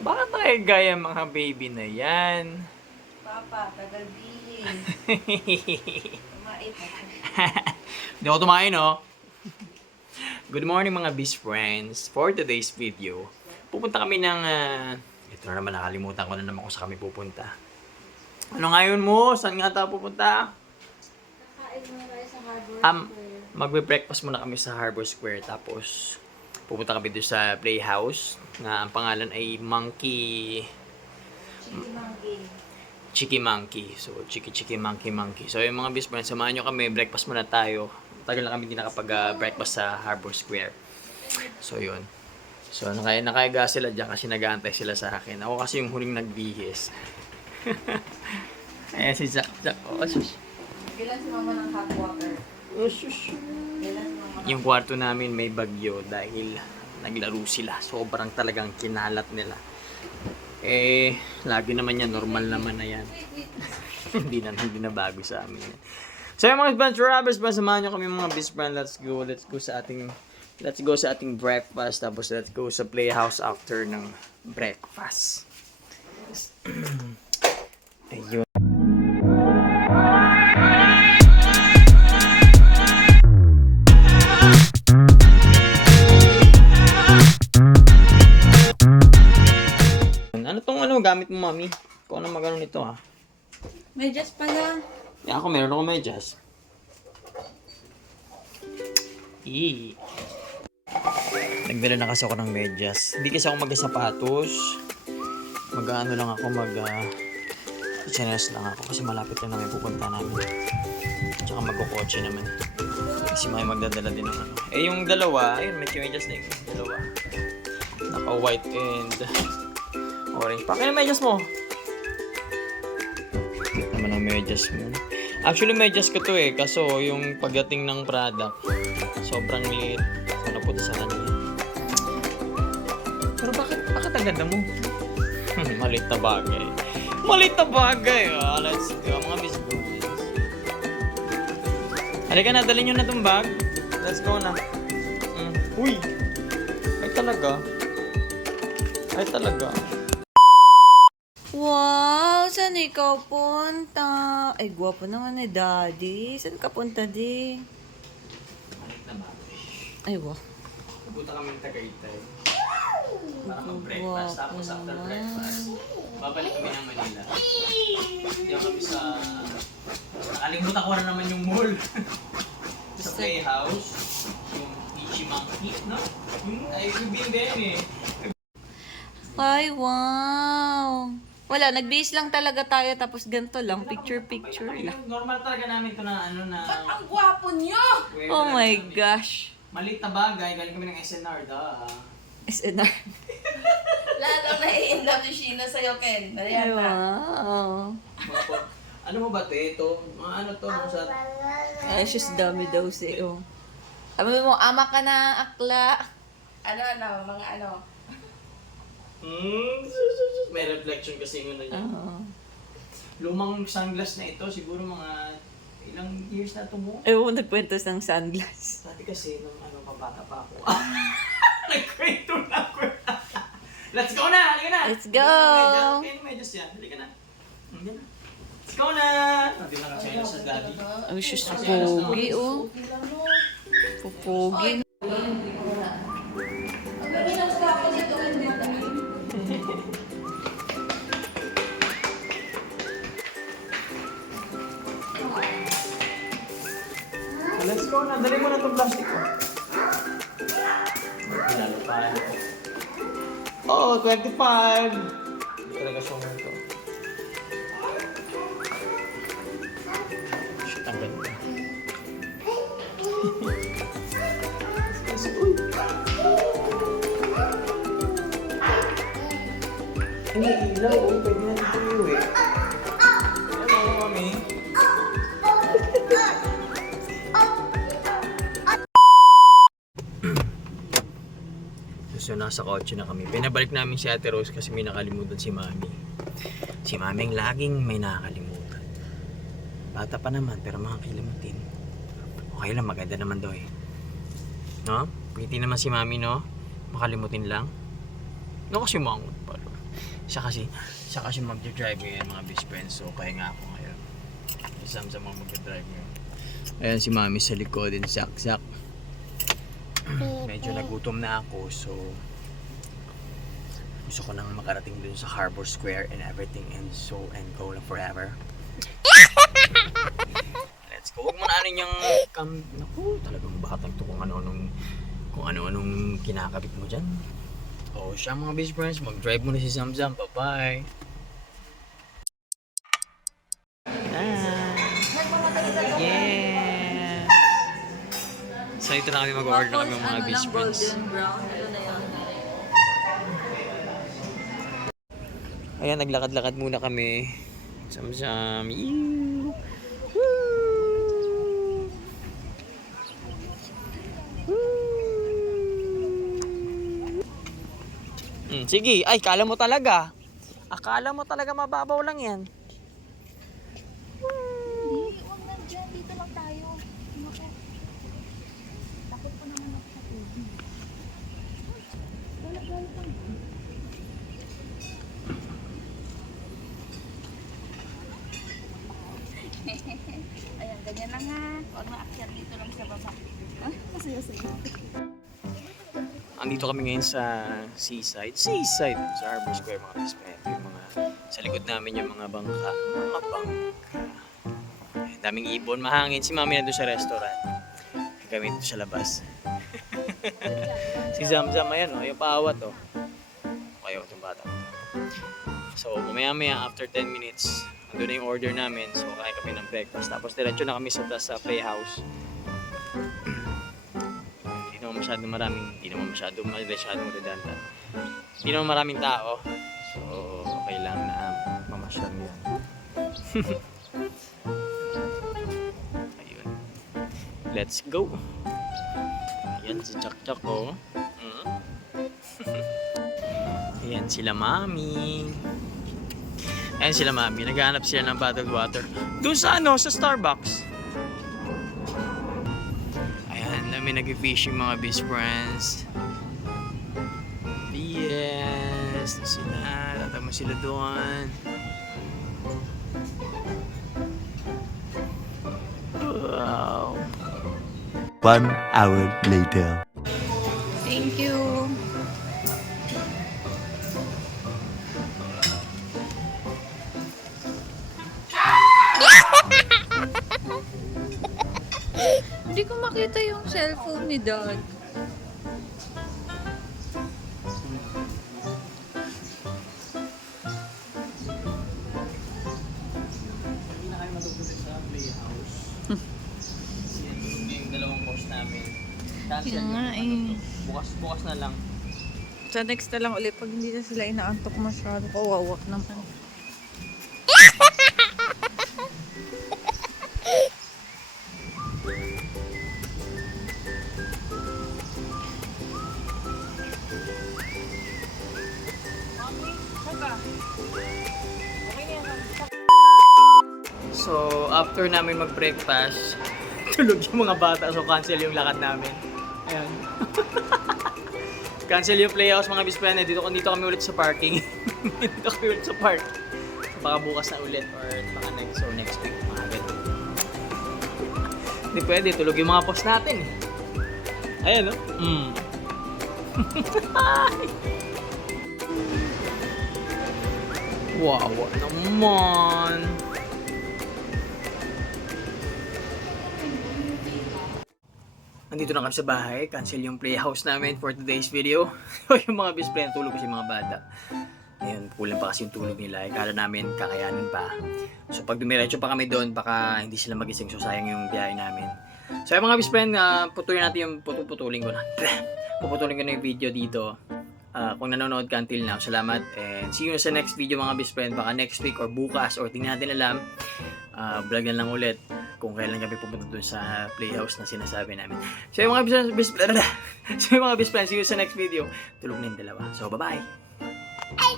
Bakit nakigaya mga baby na yan? Papa, tagal-bihis. Kumait na. Hindi ako tumain, no? Good morning mga best friends. For today's video, pupunta kami ng... ito na naman, nakalimutan ko na naman kung saan kami pupunta. Ano ngayon mo? Saan nga tayo pupunta? Kakain muna tayo sa Harbor Square. Magbe-breakfast muna kami sa Harbor Square. Tapos, pupunta kami doon sa Playhouse na ang pangalan ay Monkey... Chicken monkey. Chiki Monkey. So, Chiki Monkey. So, yung mga best friends, samahan nyo kami. Breakfast muna tayo. Tagal na kami hindi nakapag-breakfast sa Harbor Square. So, yun. So, nakahiga sila dyan kasi nag-aantay sila sa akin. Ako kasi yung huling nagbihis. Ayan si Jack. Oh, sus. Bilan si mama ng hot water. Oh, sus. Bilan si mama ng... Yung kwarto namin may bagyo dahil naglaro sila. Sobrang talagang kinalat nila. Lagi naman yan. Normal naman na yan. hindi na bago sa amin yan. So yung mga best friends, samahan nyo kami mga best friends. Let's go sa ating breakfast. Tapos let's go sa playhouse after ng breakfast. Ayun. Ano gamit mo, mami? Kung ano magano nito, ha? Medyas pala. Yan ako, meron ako medyas. Nagdala na kasi ako ng medyas. Hindi kasi ako mag-sapatos. Mag-ano lang ako, chinelas lang ako kasi malapit lang namin pupunta namin. Tsaka magkukotse naman. Kasi may magdadala din ng ano. Yung dalawa, ayun, may medyas na yung dalawa. Naka-white and orange. Pakin ang medyas mo. Naman ang medyas mo. Actually, medyas ko to kaso yung pagdating ng product, sobrang liit. So, napunta sa kanya. Pero bakit ang ganda mo? Maliit na bagay. Maliit na bagay. Let's go. Mga biscuits. Halika na, dalhin nyo na itong bag. Let's go na. Uy! Ay talaga. Wow! Saan ikaw punta? Ay, gwapo naman ni Daddy. Saan ka punta, di? Maliit na bagay. Ay, wow. Napunta kami ng Tagaytay. Para mag-breakfast. Tapos after breakfast, babalik kami ng Manila. Diyan kami sa... Nakalimutan ko na naman yung mall. Sa Playhouse. Yung Peachy Monkey, no? Yung been there Ay, wow! Wala, nagbihis lang talaga tayo tapos ganito lang, picture lang. Normal talaga namin ito na ano na... Ba't ang gwapo niyo? Oh my gosh! Maliit na bagay, galing kami ng SNR, SNR. Lalo na i-inlove si Sheena sa'yo, Ken. Ay, Ayan na. wow! Ano mo ba ito? Mga ano to? Sa... Ay, she's dami daw siya. Sabi mo, ama ka na, akla. Ano, mga ano. May reflection kasi yung ano niya. Lumang sunglass na ito, siguro mga ilang years na ito mo. Ay, nagkwento ng sunglass. Dati kasi nung ano, pabata pa ako. Nagkwento na ako. Let's go na! Halika na! Let's go! Kaya yung medyas yan. Halika na. Halika na. Let's go na! Hindi na kasi sa daddy. Ay, she's pogi, oh. Pupogi. Let's go na. Dali mo na itong plastic ko. Pinalo pa. Oh, 25! Hindi talaga summer to. Shit, ang ganda. Uy! Hindi ilaw. Pwede na dito yung Hello, mami. So, nasa kotse na kami. Pinabalik namin si Ate Rose kasi may nakalimutan si Mami. Si Mami ang laging may nakakalimutan. Bata pa naman, pero makakalimutin. Okay lang, maganda naman daw No? Pretty naman si Mami, no? Makalimutin lang. No, kasi mangot pala. Siya kasi mag-drive ngayon mga best friends. So pahinga ako ngayon. Si Zamzam ang mag-drive ngayon. Ayan si Mami sa likod din, sak. Medyo nagutom na ako, so gusto ko nang makarating dun sa Harbor Square and everything and go lang forever. Let's go. Huwag mo na ano yung naku, talagang batang to kung ano-anong kinakabit mo dyan. O siya mga best friends, mag-drive muna si Zamzam. Bye-bye. Yeah! So ito na kami mag-order na kami ng mga best friends. Golden brown. Ano na yun? Ayan, naglakad-lakad muna kami. Zamzam. Woo! Sige, ay, kala mo talaga. Akala mo talaga mababaw lang yan. Hindi, huwag na dyan. Dito lang tayo. Naku. Takot pa naman ako sa tubig. Galag-galag lang. Ayan, ganyan na nga. Huwag na akyat dito lang sa baba. Ah, masaya-saya. Andito kami ngayon sa seaside, sa Harbor Square mga best-friend. Yung mga, sa likod namin yung mga bangka. Ang daming ibon, mahangin. Si Mami nandun sa restaurant. Kami dito sa labas. Si Zamzam, ayan o, yung paawat o. Ayaw, itong bata. So, maya after 10 minutes, andun na yung order namin. So, kain kami ng breakfast. Tapos, diretso na kami sa playhouse. Hindi naman masyadong redundant. Hindi naman maraming tao. So, okay lang na mamasyal yan. Ayun. Let's go. Ayan si Chak ko. Ayan sila Mami. Ayan sila Mami. Naghahanap sila ng bottled water. Doon sa sa Starbucks. Kami nag-fishing mga best friends. Yes, sila. Tatama sila doon. Wow. 1 hour later. Thank you. Hindi ko makita yung cellphone ni Dad. Hindi na kayo matutuloy sa playhouse. Kasi tulog na yung dalawang course namin. Yun nga eh. Bukas na lang. Sa next na lang ulit pag hindi na sila inaantok masyado. Kawawa naman. So, after namin mag-breakfast, tulog yung mga bata. So, cancel yung lakad namin. Ayan. Cancel yung playhouse mga bispena. Dito kami ulit sa parking. Dito kami ulit sa park. So, baka bukas na ulit or baka next week. Mga ganun. Hindi pwede. Tulog yung mga post natin. Ayan, no? Wow, naman. Nandito na kami sa bahay. Cancel yung playhouse namin for today's video. Yung mga best friend, tulog kasi mga bata. Ayun, kulang pa kasi yung tulog nila. Kala namin kakayanin pa. So pag dumiretso pa kami doon, baka hindi sila magising. So sayang yung biyahe namin. So yung mga best friend, putulin natin yung puputulin ko na. Puputulin ko na yung video dito. Kung nanonood ka until now, salamat. And see you sa next video mga best friend. Baka next week or bukas or tingnan natin alam. Vlog na lang ulit kung kailan kami pupunta dun sa playhouse na sinasabi namin. So yung mga best friend, see you sa next video. Tulog na yung dalawa. So bye-bye! Ay,